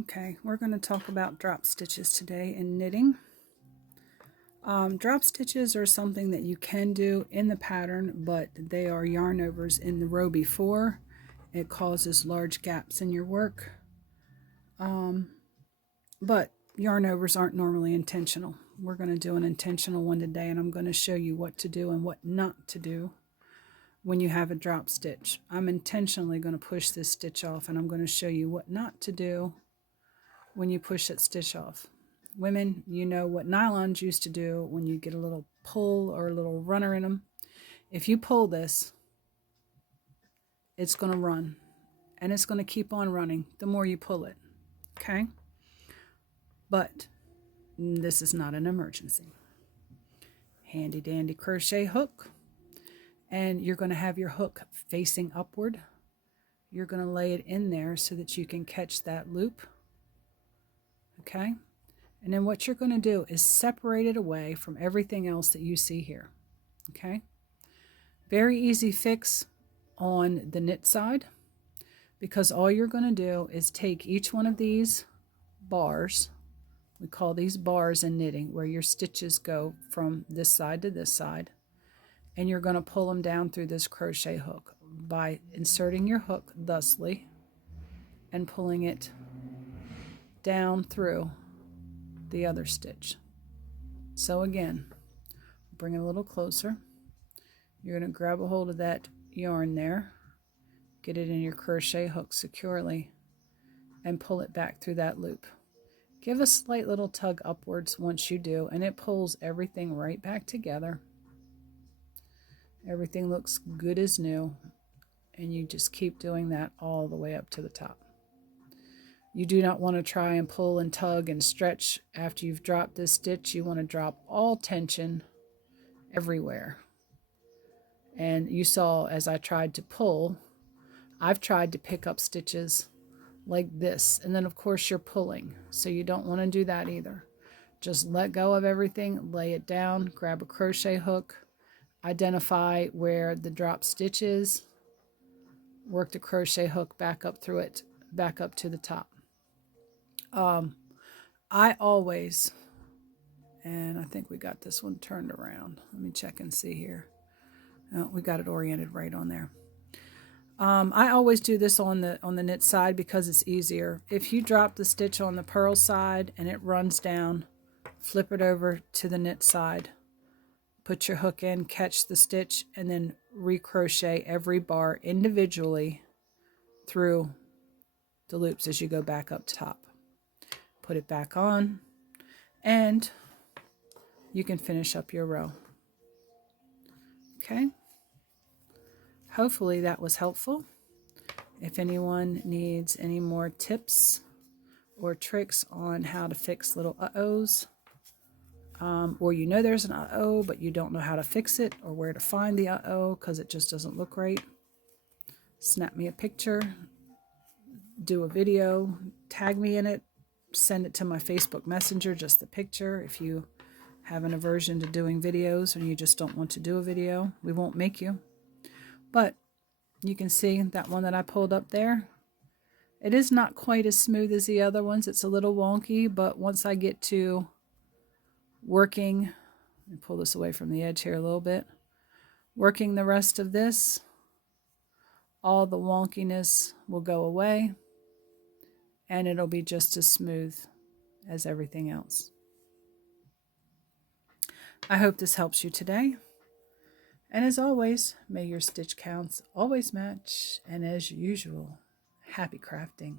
Okay, we're going to talk about drop stitches today in knitting. Drop stitches are something that you can do in the pattern, but they are yarn overs in the row before. It causes large gaps in your work. But yarn overs aren't normally intentional. We're going to do an intentional one today, and I'm going to show you what to do and what not to do when you have a drop stitch. I'm intentionally going to push this stitch off, and I'm going to show you what not to do when you push that stitch off. Women, you know what nylons used to do when you get a little pull or a little runner in them. If you pull this, it's going to run, and it's going to keep on running the more you pull it, okay? But this is not an emergency. Handy dandy crochet hook, and you're going to have your hook facing upward. You're going to lay it in there so that you can catch that loop, okay? And then what you're going to do is separate it away from everything else that you see here, okay? Very easy fix on the knit side, because all you're going to do is take each one of these bars, we call these bars in knitting, where your stitches go from this side to this side, and you're going to pull them down through this crochet hook by inserting your hook thusly and pulling it down through the other stitch. So again, bring it a little closer. You're going to grab a hold of that yarn there, get it in your crochet hook securely, and pull it back through that loop. Give a slight little tug upwards once you do, and it pulls everything right back together. Everything looks good as new, and you just keep doing that all the way up to the top. You do not want to try and pull and tug and stretch after you've dropped this stitch. You want to drop all tension everywhere. And you saw as I tried to pull, I've tried to pick up stitches like this, and then of course you're pulling, so you don't want to do that either. Just let go of everything, lay it down, grab a crochet hook, identify where the drop stitch is, work the crochet hook back up through it, back up to the top. I always, and I think we got this one turned around. Let me check and see here. Oh, we got it oriented right on there. I always do this on the knit side because it's easier. If you drop the stitch on the purl side and it runs down, flip it over to the knit side, put your hook in, catch the stitch, and then recrochet every bar individually through the loops as you go back up top. Put it back on, and you can finish up your row. Okay? Hopefully that was helpful. If anyone needs any more tips or tricks on how to fix little uh-ohs, or you know there's an uh-oh but you don't know how to fix it or where to find the uh-oh because it just doesn't look right, snap me a picture, do a video, tag me in it, send it to my Facebook Messenger, just the picture. If you have an aversion to doing videos or you just don't want to do a video, we won't make you. But you can see that one that I pulled up there. It is not quite as smooth as the other ones. It's a little wonky, but once I get to working, let me pull this away from the edge here a little bit, working the rest of this, all the wonkiness will go away, and it'll be just as smooth as everything else. I hope this helps you today. And as always, may your stitch counts always match, and as usual, happy crafting.